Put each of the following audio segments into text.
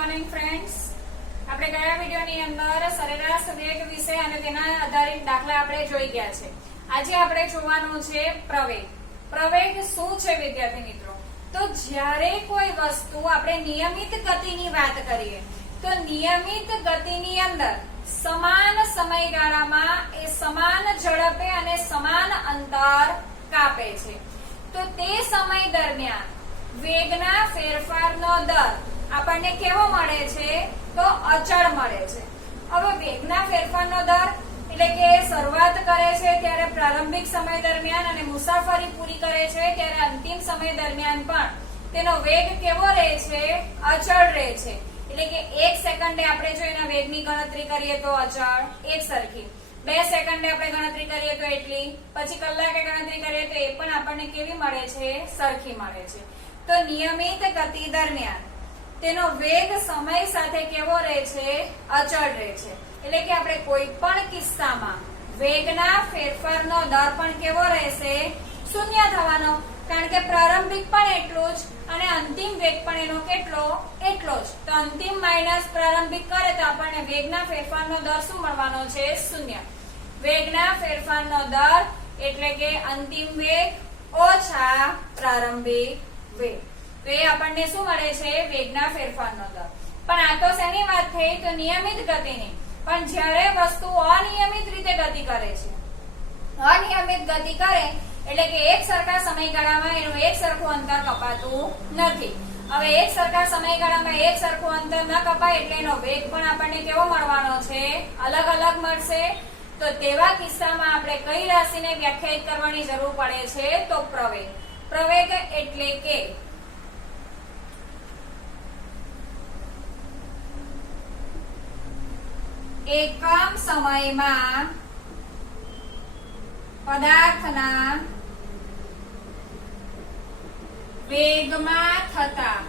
Morning friends, આપણે ગયા વિડિયોની અંદર સરેરાશ વેગ વિશે અને તેના આધારિત દાખલા આપણે જોઈ ગયા છે. આજે આપણે જોવાનું છે પ્રવેગ. પ્રવેગ શું છે વિદ્યાર્થી મિત્રો? તો જ્યારે કોઈ વસ્તુ આપણે નિયમિત ગતિની વાત કરીએ તો નિયમિત ગતિની અંદર સમાન સમયગાળામાં એ સમાન ઝડપે અને સમાન અંતર કાપે છે, તો તે સમય દરમિયાન વેગના ફેરફારનો દર આપણને કેવો મળે છે? તો અચળ મળે છે. હવે વેગના ફેરફારનો દર એટલે કે શરૂઆત કરે છે ત્યારે પ્રારંભિક સમય દરમિયાન અને મુસાફરી પૂરી કરે છે ત્યારે અંતિમ સમય દરમિયાન પણ તેનો વેગ કેવો રહે છે? અચળ રહે છે. એટલે કે 1 સેકન્ડે આપણે જો એના વેગની ગણતરી કરીએ તો અચળ એક સરખી, 2 સેકન્ડે આપણે ગણતરી કરીએ તો એટલી, પછી કલાકે ગણતરી કરીએ તો એ પણ આપણને કેવી મળે છે? સરખી મળે છે. તો નિયમિત ગતિ દરમિયાન તેનો વેગ સમય સાથે કેવો રહે છે? અચળ રહે છે. એટલે કે આપણે કોઈ પણ કિસ્સામાં વેગના ફેરફારનો દર પણ કેવો રહેશે? શૂન્ય થવાનો, કારણ કે પ્રારંભિક પણ એટલું જ અને અંતિમ વેગ પણ એનો કેટલો? એટલો જ. તો અંતિમ માઇનસ પ્રારંભિક કરે તો આપણને વેગના ફેરફારનો દર શું મળવાનો છે? શૂન્ય. વેગના ફેરફારનો દર એટલે કે અંતિમ વેગ ઓછા પ્રારંભિક વેગ, તો એ આપણને શું મળે છે? વેગના ફેરફારનો દર. પણ આ તો શેની વાત થઈ? તો નિયમિત ગતિની. પણ જ્યારે વસ્તુ અનિયમિત રીતે ગતિ કરે છે, અનિયમિત ગતિ કરે એટલે કે એક સરખા સમયગાળામાં એનું એક સરખું અંતર કપાતું નથી. હવે એક સરખા સમયગાળામાં એક સરખું અંતર ન કપાય એટલે એનો વેગ પણ આપણને કેવો મળવાનો છે? અલગ અલગ મળશે. તો તેવા કિસ્સામાં આપણે કઈ રાશિને વ્યાખ્યાયિત કરવાની જરૂર પડે છે? તો પ્રવેગ. પ્રવેગ એટલે કે એકમ સમયમાં પદાર્થના વેગમાં થતા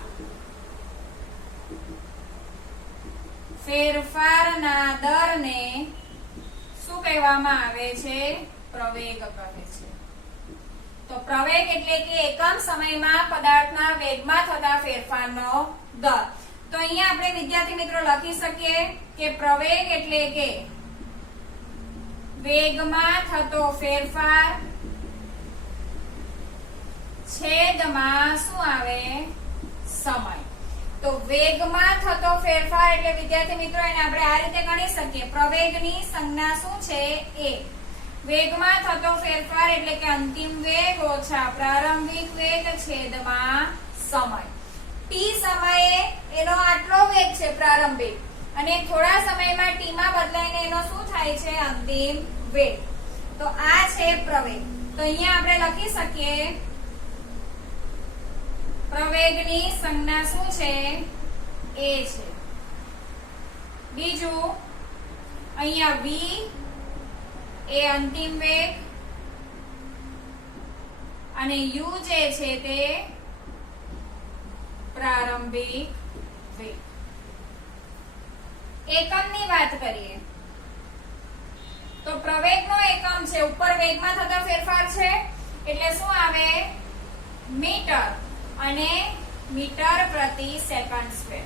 ફેરફારના દરને શું કહેવામાં આવે છે? પ્રવેગ કહે છે. તો પ્રવેગ એટલે કે એકમ સમયમાં પદાર્થના વેગમાં થતા ફેરફારનો દર. તો અહીંયા આપણે વિદ્યાર્થી મિત્રો લખી શકીએ કે પ્રવેગ એટલે કે વેગમાં થતો ફેરફાર છેદમાં શું આવે? સમય. તો વેગમાં થતો ફેરફાર એટલે વિદ્યાર્થી મિત્રો એને આપણે આ રીતે ગણી શકીએ. પ્રવેગની સંજ્ઞા શું છે? એ. વેગમાં થતો ફેરફાર એટલે કે અંતિમ વેગ ઓછા પ્રારંભિક વેગ છેદમાં સમય. ટી સમયે એનો આટલો વેગ છે પ્રારંભિક, અને થોડા સમયમાં ટી માં બદલાઈને એનો શું થાય છે? અંતિમ વેગ. તો આ છે પ્રવેગ. તો અહીંયા આપણે લખી શકીએ પ્રવેગની સંજ્ઞા શું છે? એ છે. બીજું અહીંયા v એ અંતિમ વેગ અને u જે છે તે પ્રારંભિક વેગ. એકમની વાત કરીએ તો પ્રવેગનો એકમ છે, ઉપર વેગમાં થતા ફેરફાર છે એટલે શું આવે? મીટર અને મીટર પ્રતિ સેકન્ડ સ્ક્વેર.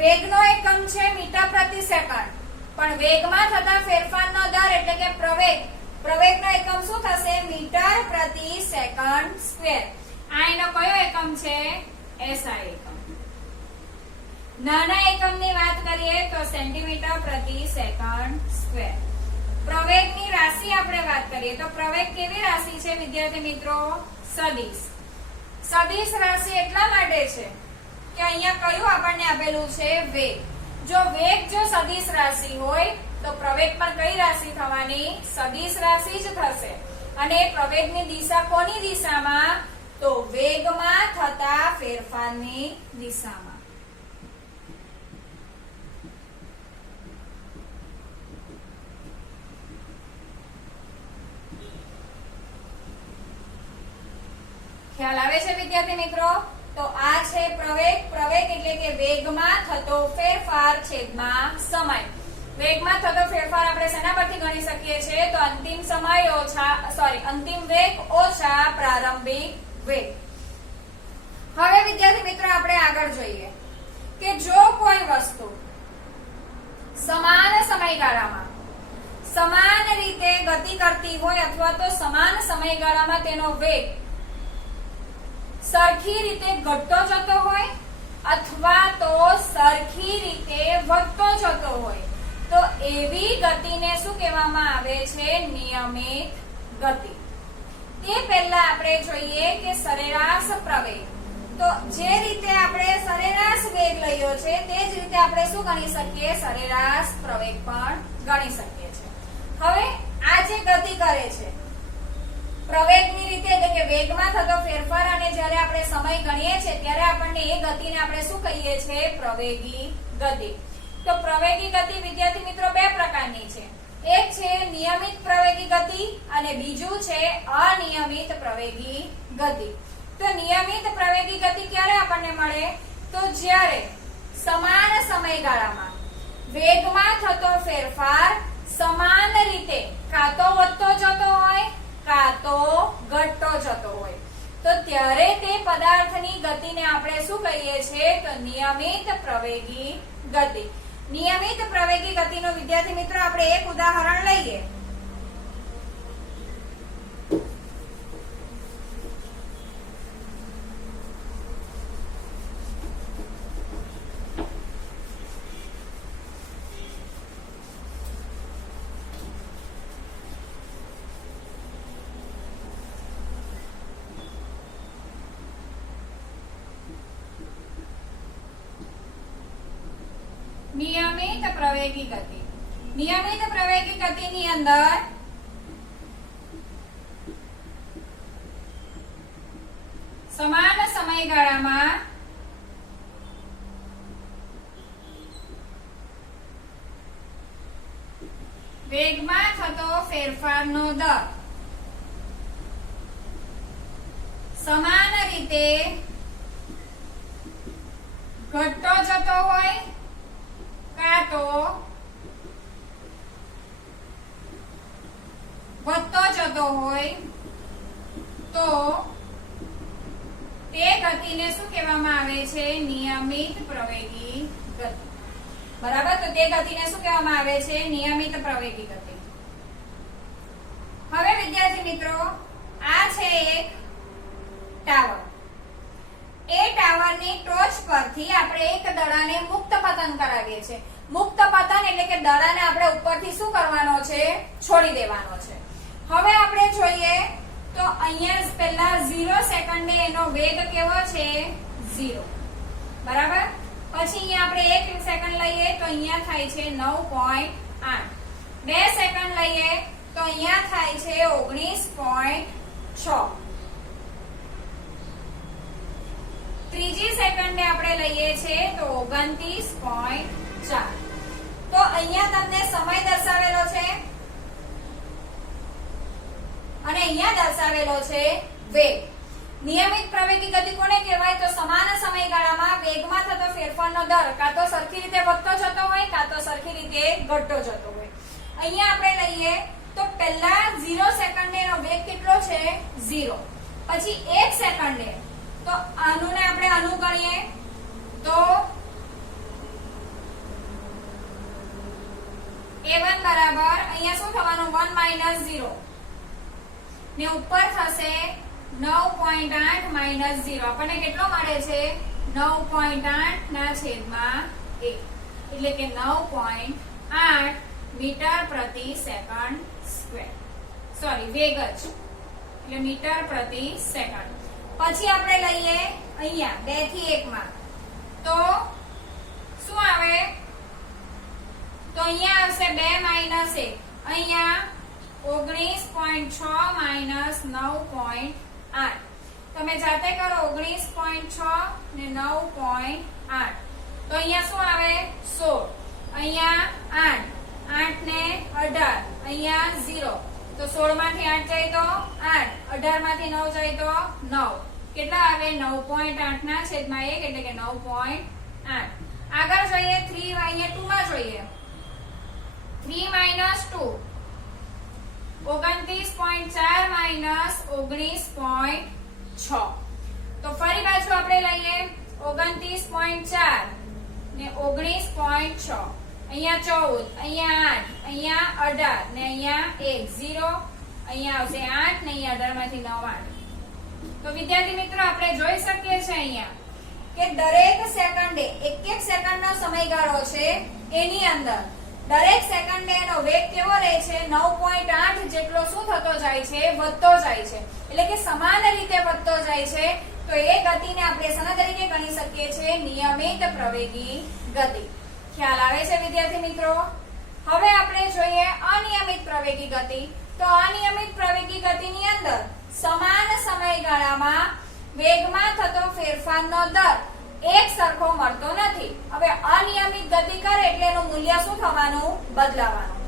વેગનો એકમ છે મીટર પ્રતિ સેકન્ડ, પણ વેગમાં થતા ફેરફારનો દર એટલે કે પ્રવેગનો એકમ શું થશે? મીટર પ્રતિ સેકન્ડ સ્ક્વેર. આ એનો કયો એકમ છે? SI એકમ. નાના એકમની વાત કરીએ તો સેન્ટીમીટર પ્રતિ સેકન્ડ સ્ક્વેર. પ્રવેગની રાશિ આપણે વાત કરીએ તો પ્રવેગ કેવી રાશિ છે વિદ્યાર્થી મિત્રો? સદિશ. સદિશ રાશિ એટલા માટે છે કે અહીંયા કયું આપણને આપેલું છે? વેગ. જો વેગ સદિશ રાશિ હોય તો પ્રવેગ પણ કઈ રાશિ થવાની? સદિશ રાશિ જ થશે. અને પ્રવેગની દિશા કોની દિશામાં? તો વેગમાં થતા ફેરફારની દિશામાં. ખ્યાલ આવે છે વિદ્યાર્થી મિત્રો? તો આ છે પ્રવેગ. પ્રવેગ એટલે કે વેગમાં થતો ફેરફાર છેદમાં સમય. વેગમાં થતો ફેરફાર આપણે શેના પરથી ગણી શકીએ છીએ? તો અંતિમ વેગ ઓછા પ્રારંભિક વેગ. હવે વિદ્યાર્થી મિત્રો આપણે આગળ જોઈએ કે જો કોઈ વસ્તુ સમાન સમયગાળામાં સમાન રીતે ગતિ કરતી હોય અથવા તો સમાન સમયગાળામાં તેનો વેગ સરખી રીતે ઘટતો જતો હોય અથવા તો સરખી રીતે વધતો જતો હોય તો એવી ગતિને શું કહેવામાં આવે છે? નિયમિત ગતિ. તે પહેલા આપણે જોઈએ કે સરેરાશ પ્રવેગ. તો જે રીતે આપણે સરેરાશ વેગ લઈયો છે તે જ રીતે આપણે શું ગણી શકીએ? સરેરાશ પ્રવેગ પણ ગણી શકીએ છીએ. હવે આ જે ગતિ કરે છે પ્રવેગની રીતે એટલે કે વેગમાં થતો ફેરફાર અને જ્યારે આપણે સમય ગણીએ છીએ ત્યારે આપણને એ ગતિને આપણે શું કહીએ છીએ? પ્રવેગી ગતિ. તો પ્રવેગી ગતિ વિદ્યાર્થી મિત્રો બે પ્રકારની છે. એક છે નિયમિત પ્રવેગી ગતિ અને બીજું છે અનિયમિત પ્રવેગી ગતિ. તો નિયમિત પ્રવેગી ગતિ ક્યારે આપણને મળે? તો જ્યારે સમાન સમયગાળામાં વેગમાં થતો ફેરફાર સમાન રીતે કાં તો વધતો જતો હોય કાં તો ઘટતો જતો હોય તો ત્યારે તે પદાર્થની ગતિને આપણે શું કહીએ છીએ? તો નિયમિત પ્રવેગી ગતિ. નિયમિત પ્રવેગી ગતિનું વિદ્યાર્થી મિત્રો આપણે એક ઉદાહરણ લઈએ. નિયમિત પ્રવેગી ગતિ. નિયમિત પ્રવેગી ગતિની અંદર સમાન સમયગાળામાં વેગમાં થતો ફેરફારનો દર સમાન રીતે ઘટતો જતો હોય કાં તો વધતો જતો હોય તો તે ગતિને શું કહેવામાં આવે છે? નિયમિત પ્રવેગી ગતિ. બરાબર. તો તે ગતિને શું કહેવામાં આવે છે? નિયમિત પ્રવેગી ગતિ. હવે વિદ્યાર્થી મિત્રો આ છે એક ટાવર. એ ટાવરની ટોચ પરથી આપણે એક દડાને મુક્ત પતન કરાવીએ છીએ. મુક્ત પતન એટલે કે દડાને આપણે ઉપરથી શું કરવાનો છે? છોડી દેવાનો છે. હવે આપણે જોઈએ તો અહીંયા પહેલા 0 સેકન્ડે એનો વેગ કેવો છે? 0. બરાબર. પછી અહીંયા આપણે 1 સેકન્ડ લઈએ તો અહીંયા થાય છે 9.8. 2 સેકન્ડ લઈએ તો અહીંયા થાય છે 19.6. ત્રીજી સેકન્ડે આપણે લઈએ છીએ તો 29.4. તો અહીંયા તમને સમય દર્શાવેલો છે અને અહીંયા દર્શાવેલો છે વેગ. નિયમિત પ્રવેગી ગતિ કોને કહેવાય? તો સમાન સમયગાળામાં વેગમાં થતો ફેરફારનો દર કાં તો સરખી રીતે વધતો જતો હોય કાં તો સરખી રીતે ઘટતો જતો હોય. અહીંયા આપણે લઈએ તો પહેલા 0 સેકન્ડે એનો વેગ કેટલો છે? 0. પછી 1 સેકન્ડે તો આનું ને આપણે આનું ગણીએ તો a1 બરાબર અહીંયા શું થવાનું? 1 - 0 ને ઉપર થશે 9.8 - 0. આપણને કેટલો મળે છે? 9.8 ના છેદમાં 1 એટલે કે 9.8 મીટર પ્રતિ સેકન્ડ સ્ક્વેર. સોરી, વેગ જ એટલે મીટર પ્રતિ સેકન્ડ. પછી આપણે લઈએ અહીંયા 2 થી 1 માં તો શું આવે? તો અહીંયા આવશે 2 - 1. અહીંયા 19.6 - 9.8. તમે જાતે કરો 19.6 ને 9.8 તો અહીંયા શું આવે? 16. અહીંયા 8. 8 ને 18. અહીંયા 0. તો 16 માંથી 8 જાય તો 8. 18 માંથી 9 જાય તો 9. કેટલા આવે? 9.8 ના છેદમાં 1 એટલે કે 9.8. આગળ જોઈએ 3. અહીંયા 2 માં જોઈએ 3 - 2 29.4 - 19.6. તો ફરી પાછું આપણે લઈએ 29.4 ને 19.6, અહીંયા 14, અહીંયા 8, અહીંયા 18 ને અહીંયા 1 0, અહીંયા આવશે 8 ને અહીંયા 18 માંથી 9 8. તો વિદ્યાર્થી મિત્રો આપણે જોઈ શકીએ છીએ અહીંયા કે દરેક સેકન્ડે એક સેકન્ડનો સમયગાળો છે, એની અંદર દરેક સેકન્ડે એનો વેગ કેવો રહે છે? 9.8 જેટલો શું થતો જાય છે? વધતો જાય છે. એટલે કે સમાન રીતે વધતો જાય છે. તો એ ગતિને આપણે શેના તરીકે ગણી શકીએ છીએ? નિયમિત પ્રવેગી ગતિ. ખ્યાલ આવે છે વિદ્યાર્થી મિત્રો? હવે આપણે જોઈએ અનિયમિત પ્રવેગી ગતિ. તો અનિયમિત પ્રવેગી ગતિની અંદર સમાન સમયગાળામાં વેગમાં થતો ફેરફારનો દર એક સરખો મળતો નથી. હવે અનિયમિત ગતિ કરે એટલે એનું મૂલ્ય શું થવાનું? બદલાવાનું.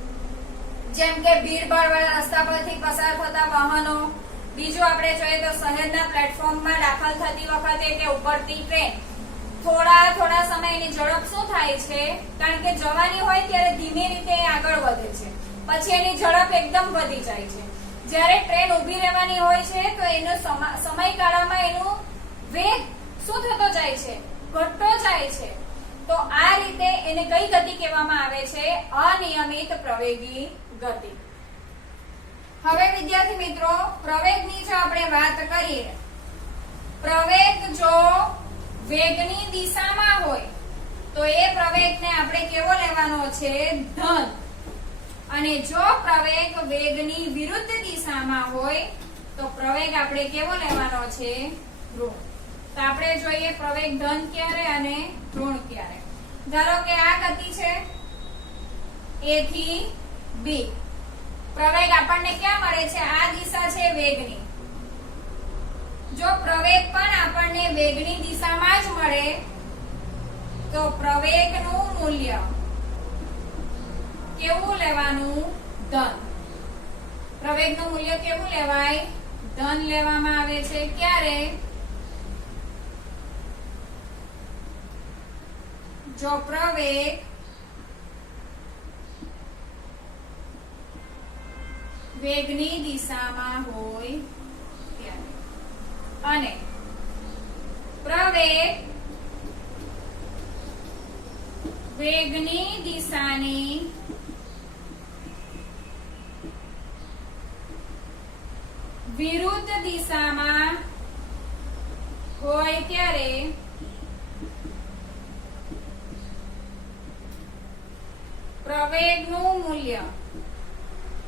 જેમ કે ભીડભાડવાળા રસ્તા પરથી પસાર થતા વાહનો, બીજું આપણે જોઈએ તો શહેરના પ્લેટફોર્મમાં દાખલ થતી વખતે કે ઉપડતી ટ્રેન, થોડા સમય એની ઝડપ શું થાય છે? કારણ કે જવાની હોય ત્યારે ધીમી રીતે આગળ વધે છે, પછી એની ઝડપ એકદમ વધી જાય છે. જ્યારે ટ્રેન ઊભી રહેવાની હોય છે તો એનો સમયગાળામાં એનું વેગ શું થતો જાય છે? ઘટતો જાય છે. તો આ રીતે એને કઈ ગતિ કહેવામાં આવે છે? અનિયમિત પ્રવેગી ગતિ. હવે વિદ્યાર્થી મિત્રો, પ્રવેગની જો આપણે વાત કરીએ, પ્રવેગ જો વેગની દિશામાં હોય તો એ પ્રવેગને આપણે કેવો લેવાનો છે? ધન. અને જો પ્રવેગ વેગની વિરુદ્ધ દિશામાં હોય તો પ્રવેગ આપણે કેવો લેવાનો છે? ઋણ. તો આપણે જોઈએ પ્રવેગ ધન ક્યારે અને ઋણ ક્યારે. ધારો કે આ ગતિ છે A થી B. પ્રવેગ આપણને ક્યાં મળે છે? આ દિશા છે વેગની. જો પ્રવેગ પણ આપણને વેગની દિશામાં જ મળે તો પ્રવેગનું મૂલ્ય કેવું લેવાનું? ધન. પ્રવેગનું મૂલ્ય કેવું લેવાય? ધન લેવામાં આવે છે. ક્યારે? જો પ્રવેગ વેગની દિશામાં હોય ત્યારે, અને પ્રવેગ વેગની દિશાની વિરુદ્ધ દિશામાં હોય ત્યારે પ્રવેગનું મૂલ્ય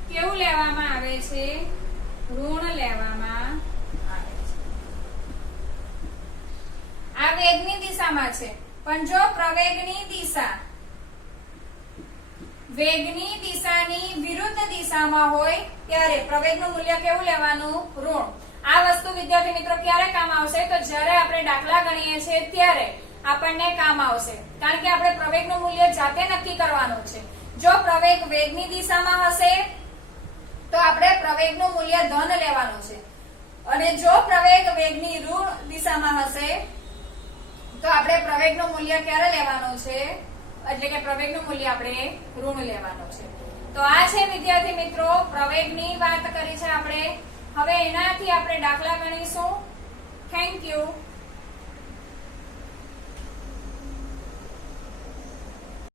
કેવું લેવામાં આવે છે? ઋણ લેવામાં આવે છે. આ વેગની દિશામાં છે, પણ જો પ્રવેગની દિશા વેગની દિશાની વિરુદ્ધ દિશામાં હોય ત્યારે પ્રવેગનું મૂલ્ય કેવું લેવાનું? ઋણ. આ વસ્તુ વિદ્યાર્થી મિત્રો ક્યારે કામ આવશે? તો જ્યારે આપણે દાખલા ગણીએ છીએ ત્યારે આપણને કામ આવશે. કારણ કે આપણે પ્રવેગનું મૂલ્ય જાતે નક્કી કરવાનું છે. જો પ્રવેગ વેગની દિશામાં હશે તો આપણે પ્રવેગનું મૂલ્ય ધન લેવાનું છે, અને જો પ્રવેગ વેગની ઋણ દિશામાં હશે તો આપણે પ્રવેગનું મૂલ્ય ક્યારે લેવાનું છે? એટલે કે પ્રવેગનું મૂલ્ય આપણે ઋણ લેવાનું છે. તો આ છે વિદ્યાર્થી મિત્રો પ્રવેગની વાત કરી છે આપણે. હવે એનાથી આપણે દાખલા ગણીશું. Thank you.